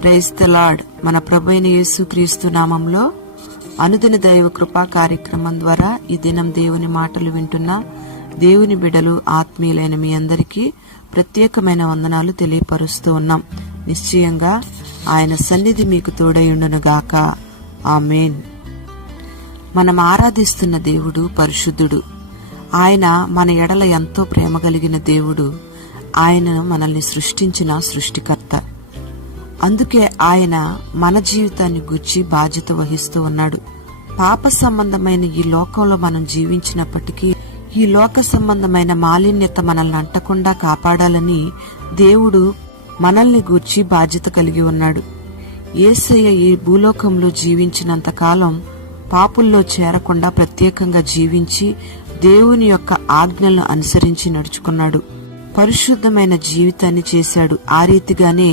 Praise the lord. మన ప్రభువైన యేసుక్రీస్తు నామంలో అనుదిన దైవ కృపా కార్యక్రమం ద్వారా ఈ దినం దేవుని మాటలు వింటున్న దేవుని బిడ్డలు ఆత్మీయులైన మీ అందరికీ ప్రత్యేకమైన వందనాలు తెలియపరుస్తూ ఉన్నాం. నిశ్చయంగా ఆయన సన్నిధి మీకు తోడయుండును గాక. ఆమేన్. మనం ఆరాధిస్తున్న దేవుడు పరిశుద్ధుడు. ఆయన మన ఎడల ఎంతో ప్రేమ కలిగిన దేవుడు. ఆయన మనల్ని సృష్టించిన సృష్టికర్త. అందుకే ఆయన మన జీవితాన్ని గూర్చి బాధ్యత వహిస్తూ ఉన్నాడు. పాప సంబంధమైన ఈ లోకంలో మనం జీవించినప్పటికీ ఈ లోక సంబంధమైన మాలిన్యత మనల్ని అంటకుండా కాపాడాలని దేవుడు మనల్ని గూర్చి బాధ్యత కలిగి ఉన్నాడు. యేసయ్య ఈ భూలోకంలో జీవించినంత కాలం పాపుల్లో చేరకుండా ప్రత్యేకంగా జీవించి దేవుని యొక్క ఆజ్ఞలను అనుసరించి నడుచుకున్నాడు. పరిశుద్ధమైన జీవితాన్ని చేశాడు. ఆ రీతిగానే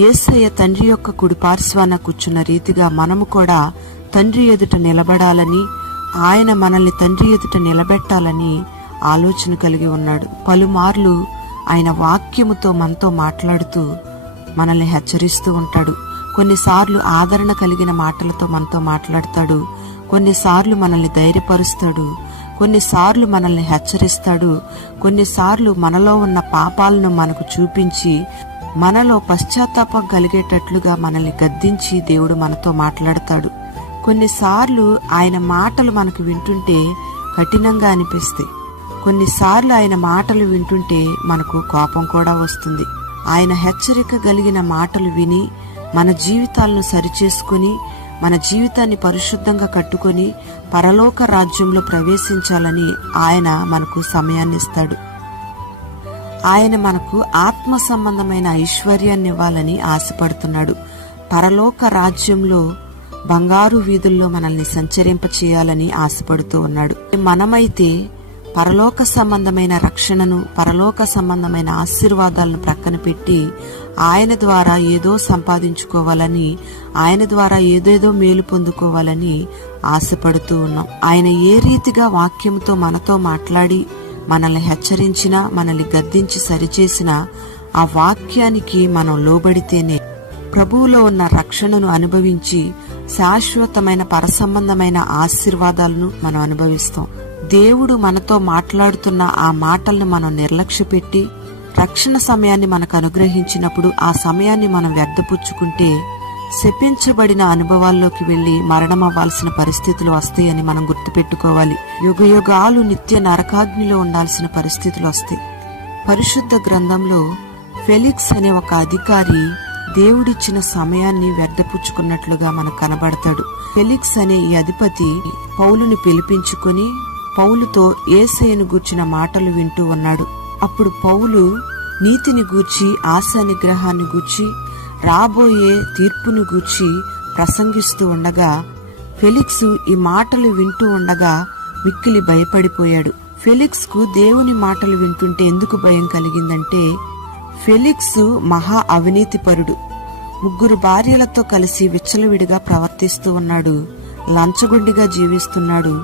యేసయ్య తండ్రి యొక్క కుడి పార్శ్వాన కూర్చున్న రీతిగా మనము కూడా తండ్రి ఎదుట నిలబడాలని, ఆయన మనల్ని తండ్రి ఎదుట నిలబెట్టాలని ఆలోచన కలిగి ఉన్నాడు. పలుమార్లు ఆయన వాక్యముతో మనతో మాట్లాడుతూ మనల్ని హెచ్చరిస్తూ ఉంటాడు. కొన్నిసార్లు ఆదరణ కలిగిన మాటలతో మనతో మాట్లాడతాడు. కొన్నిసార్లు మనల్ని ధైర్యపరుస్తాడు. కొన్నిసార్లు మనల్ని హెచ్చరిస్తాడు. కొన్నిసార్లు మనలో ఉన్న పాపాలను మనకు చూపించి మనలో పశ్చాత్తాపం కలిగేటట్లుగా మనల్ని గద్దించి దేవుడు మనతో మాట్లాడతాడు. కొన్నిసార్లు ఆయన మాటలు మనకు వింటుంటే కఠినంగా అనిపిస్తాయి. కొన్నిసార్లు ఆయన మాటలు వింటుంటే మనకు కోపం కూడా వస్తుంది. ఆయన హెచ్చరిక కలిగిన మాటలు విని మన జీవితాలను సరిచేసుకుని మన జీవితాన్ని పరిశుద్ధంగా కట్టుకొని పరలోక రాజ్యంలో ప్రవేశించాలని ఆయన మనకు సమయాన్ని ఇస్తాడు. ఆయన మనకు ఆత్మ సంబంధమైన ఐశ్వర్యాన్ని ఇవ్వాలని ఆశపడుతున్నాడు. పరలోక రాజ్యంలో బంగారు వీధుల్లో మనల్ని సంచరింప చేయాలని ఆశపడుతూ ఉన్నాడు. మనమైతే పరలోక సంబంధమైన రక్షణను, పరలోక సంబంధమైన ఆశీర్వాదాలను ప్రక్కన పెట్టి ఆయన ద్వారా ఏదో సంపాదించుకోవాలని, ఆయన ద్వారా ఏదేదో మేలు పొందుకోవాలని ఆశపడుతూ ఉన్నాం. ఆయన ఏ రీతిగా వాక్యంతో మనతో మాట్లాడి మనల్ని హెచ్చరించినా, మనల్ని గద్దించి సరిచేసినా ఆ వాక్యానికి మనం లోబడితేనే ప్రభువులో ఉన్న రక్షణను అనుభవించి శాశ్వతమైన పరసంబంధమైన ఆశీర్వాదాలను మనం అనుభవిస్తాం. దేవుడు మనతో మాట్లాడుతున్న ఆ మాటలను మనం నిర్లక్ష్యపెట్టి రక్షణ సమయాన్ని మనకు అనుగ్రహించినప్పుడు ఆ సమయాన్ని మనం వ్యర్థపుచ్చుకుంటే శపించబడిన అనుభవాల్లోకి వెళ్లి మరణమవ్వాల్సిన పరిస్థితులు వస్తాయని మనం గుర్తుపెట్టుకోవాలి. యుగయుగాలు నిత్య నరకాగ్నిలో ఉండాల్సిన పరిస్థితులు వస్తాయి. పరిశుద్ధ గ్రంథంలో ఫెలిక్స్ అనే ఒక అధికారి దేవుడిచ్చిన సమయాన్ని వ్యర్థపుచ్చుకున్నట్లుగా మనకు కనబడతాడు. ఫెలిక్స్ అనే ఈ అధిపతి పౌలుని పిలిపించుకుని పౌలుతో యేసయ్యను గూర్చిన మాటలు వింటూ ఉన్నాడు. అప్పుడు పౌలు నీతిని గూర్చి, ఆశా నిగ్రహాన్ని గూర్చి, రాబోయే తీర్పును గూర్చి ప్రసంగిస్తూ ఉండగా ఫెలిక్స్ ఈ మాటలు వింటూ ఉండగా మిక్కిలి భయపడిపోయాడు. ఫెలిక్స్ కు దేవుని మాటలు వింటుంటే ఎందుకు భయం కలిగిందంటే, ఫెలిక్స్ మహా అవినీతిపరుడు. 3 భార్యలతో కలిసి విచ్చలవిడిగా ప్రవర్తిస్తూ ఉన్నాడు. లంచగొండిగా జీవిస్తున్నాడు.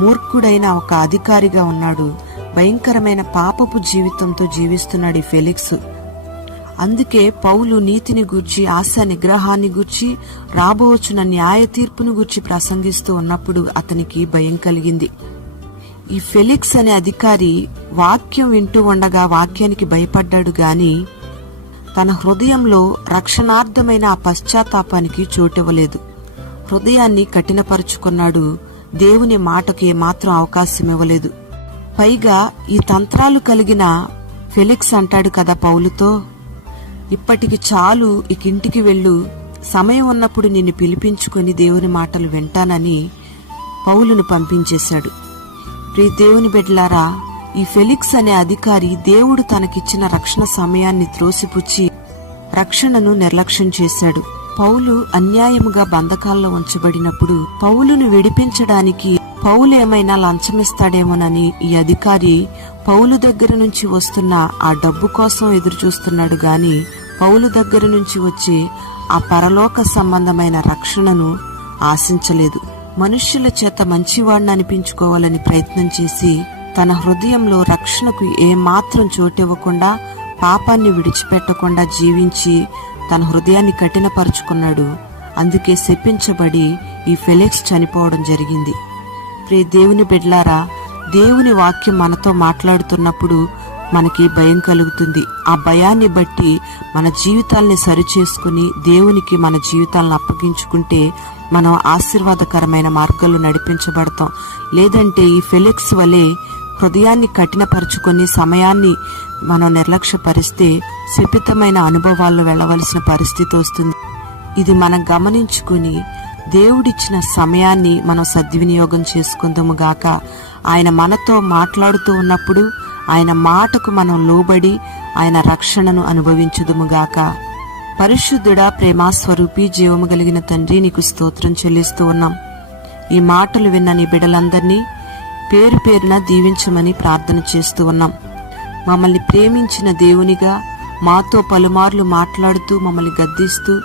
మూర్ఖుడైన ఒక అధికారిగా ఉన్నాడు. భయంకరమైన పాపపు జీవితంతో జీవిస్తున్నాడు ఈ ఫెలిక్స్. అందుకే పౌలు నీతిని గూర్చి, ఆశా నిగ్రహాన్ని గూర్చి, రాబోచున్న న్యాయ తీర్పును గూర్చి ప్రసంగిస్తూ ఉన్నప్పుడు అతనికి భయం కలిగింది. ఈ ఫెలిక్స్ అనే అధికారి వాక్యం వింటూ ఉండగా వాక్యానికి భయపడ్డాడు గాని తన హృదయంలో రక్షణార్థమైన ఆ పశ్చాత్తాపానికి చోటివ్వలేదు. హృదయాన్ని కఠినపరుచుకున్నాడు. దేవుని మాటకు ఏమాత్రం అవకాశం ఇవ్వలేదు. పైగా ఈ తంత్రాలు కలిగిన ఫెలిక్స్ అంటాడు కదా పౌలుతో, ఇప్పటికి చాలు, ఇక ఇంటికి వెళ్ళు, సమయం ఉన్నప్పుడు నిన్ను పిలిపించుకొని దేవుని మాటలు వింటానని పౌలును పంపించేశాడు. ప్రియ దేవుని బిడ్డలారా, ఈ ఫెలిక్స్ అనే అధికారి దేవుడు తనకిచ్చిన రక్షణ సమయాన్ని త్రోసిపుచ్చి రక్షణను నిర్లక్ష్యం చేశాడు. పౌలు అన్యాయముగా బంధకాల్లో ఉంచబడినప్పుడు పౌలును విడిపించడానికి పౌలు ఏమైనా లంచమిస్తాడేమోనని ఈ అధికారి పౌలు దగ్గర నుంచి వస్తున్న ఆ డబ్బు కోసం ఎదురు చూస్తున్నాడు గాని పౌలు దగ్గర నుంచి వచ్చే ఆ పరలోక సంబంధమైన రక్షణను ఆశించలేదు. మనుష్యుల చేత మంచివాడిని అనిపించుకోవాలని ప్రయత్నం చేసి తన హృదయంలో రక్షణకు ఏమాత్రం చోటివ్వకుండా పాపాన్ని విడిచిపెట్టకుండా జీవించి తన హృదయాన్ని కఠినపరుచుకున్నాడు. అందుకే శపించబడి ఈ ఫెలిక్స్ చనిపోవడం జరిగింది. ప్రియ దేవుని బిడ్డలారా, దేవుని వాక్యం మనతో మాట్లాడుతున్నప్పుడు మనకి భయం కలుగుతుంది. ఆ భయాన్ని బట్టి మన జీవితాల్ని సరిచేసుకుని దేవునికి మన జీవితాలను అప్పగించుకుంటే మనం ఆశీర్వాదకరమైన మార్గాల్లో నడిపించబడతాం. లేదంటే ఈ ఫెలిక్స్ వలె హృదయాన్ని కఠినపరుచుకొని సమయాన్ని మనం నిర్లక్ష్యపరిస్తే శపితమైన అనుభవాల్లో వెళ్ళవలసిన పరిస్థితి వస్తుంది. ఇది మనం గమనించుకుని దేవుడిచ్చిన సమయాన్ని మనం సద్వినియోగం చేసుకుందాము గాక. ఆయన మనతో మాట్లాడుతూ ఉన్నప్పుడు ఆయన మాటకు మనం లోబడి ఆయన రక్షణను అనుభవించుదుము గాక. పరిశుద్ధుడా, ప్రేమాస్వరూపి, జీవము కలిగిన తండ్రి, నీకు స్తోత్రం చెల్లిస్తూ ఉన్నాం. ఈ మాటలు విన్న నీ బిడ్డలందరినీ పేరు పేరున దీవించమని ప్రార్థన చేస్తూ ఉన్నాం. మమ్మల్ని ప్రేమించిన దేవునిగా మాతో పలుమార్లు మాట్లాడుతూ మమ్మల్ని గద్దిస్తూ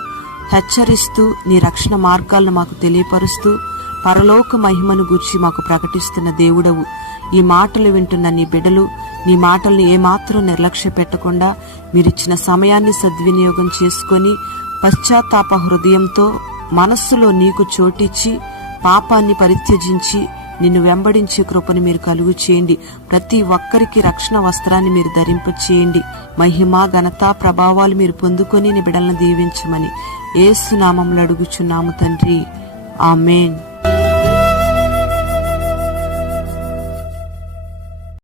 హెచ్చరిస్తూ నీ రక్షణ మార్గాలను మాకు తెలియపరుస్తూ పరలోక మహిమను గూర్చి మాకు ప్రకటిస్తున్న దేవుడవు. ఈ మాటలు వింటున్న నీ బిడ్డలు నీ మాటల్ని ఏమాత్రం నిర్లక్ష్య పెట్టకుండా మీరిచ్చిన సమయాన్ని సద్వినియోగం చేసుకొని పశ్చాత్తాప హృదయంతో మనస్సులో నీకు చోటిచ్చి పాపాన్ని పరిత్యజించి నిన్ను వెంబడించే కృపను మీరు కలుగు చేయండి. ప్రతి ఒక్కరికి రక్షణ వస్త్రాన్ని మీరు ధరింప చేయండి. మహిమ, ఘనత, ప్రభావాలు మీరు పొందుకొని నీ బిడ్డలను దీవించమని యేసు నామములో అడుగుచున్నాము తండ్రి. ఆమేన్.